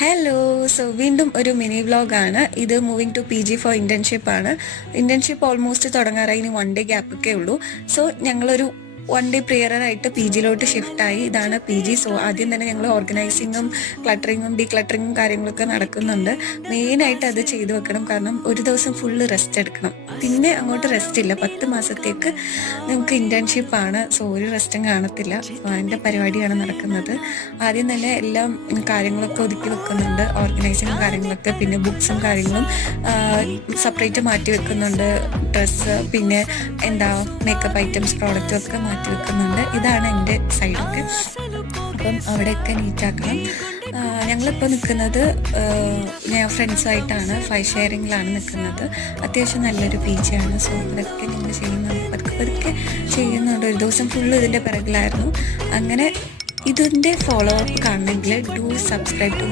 Hello. So വീണ്ടും ഒരു mini വ്ലോഗാണ് ഇത്. Moving to PG for internship ആണ്. ഇന്റേൺഷിപ്പ് ഓൾമോസ്റ്റ് തുടങ്ങാറായി, ഇനി 1 ഡേ ഗ്യാപ്പൊക്കെ ഉള്ളൂ. സോ ഞങ്ങളൊരു 1 ഡേ പ്രിയറായിട്ട് PGയിലോട്ട് ഷിഫ്റ്റായി. ഇതാണ് PG. സോ ആദ്യം തന്നെ ഞങ്ങൾ ഓർഗനൈസിങ്ങും ക്ലട്ടറിങ്ങും ഡീക്ലട്ടറിങ്ങും കാര്യങ്ങളൊക്കെ നടക്കുന്നുണ്ട്. മെയിനായിട്ട് അത് ചെയ്തു വെക്കണം, കാരണം ഒരു ദിവസം ഫുള്ള് റെസ്റ്റ് എടുക്കണം. പിന്നെ അങ്ങോട്ട് റെസ്റ്റ് ഇല്ല. 10 മാസത്തേക്ക് നമുക്ക് ഇന്റേൺഷിപ്പാണ്. സോ ഒരു റെസ്റ്റും കാണത്തില്ല. അതിൻ്റെ പരിപാടിയാണ് നടക്കുന്നത്. ആദ്യം തന്നെ എല്ലാം കാര്യങ്ങളൊക്കെ ഒതുക്കി വെക്കുന്നുണ്ട്, ഓർഗനൈസിങ്ങും കാര്യങ്ങളൊക്കെ. പിന്നെ ബുക്സും കാര്യങ്ങളും സെപ്പറേറ്റ് മാറ്റി വെക്കുന്നുണ്ട്. ഡ്രസ്സ്, പിന്നെ മേക്കപ്പ് ഐറ്റംസ്, പ്രോഡക്റ്റും ഒക്കെ മാറ്റി വെക്കുന്നുണ്ട്. ഇതാണ് എൻ്റെ സൈഡൊക്കെ. അപ്പം അവിടെയൊക്കെ നീറ്റാക്കണം. ഞങ്ങളിപ്പോൾ നിൽക്കുന്നത് ഞാൻ ഫ്രണ്ട്സായിട്ടാണ്, 5 ഷെയറിങ്ങിലാണ് നിൽക്കുന്നത്. അത്യാവശ്യം നല്ലൊരു PG ആണ്. സോ ഇതൊക്കെ ഞങ്ങൾ ചെയ്യുന്നുണ്ട്, പതുക്കെ ചെയ്യുന്നുണ്ട്. ഒരു ദിവസം ഫുള്ള് ഇതിൻ്റെ പിറകിലായിരുന്നു. അങ്ങനെ ഇതിൻ്റെ ഫോളോ അപ്പ് കാണണമെങ്കിൽ ഡു സബ്സ്ക്രൈബ് ടു മൈ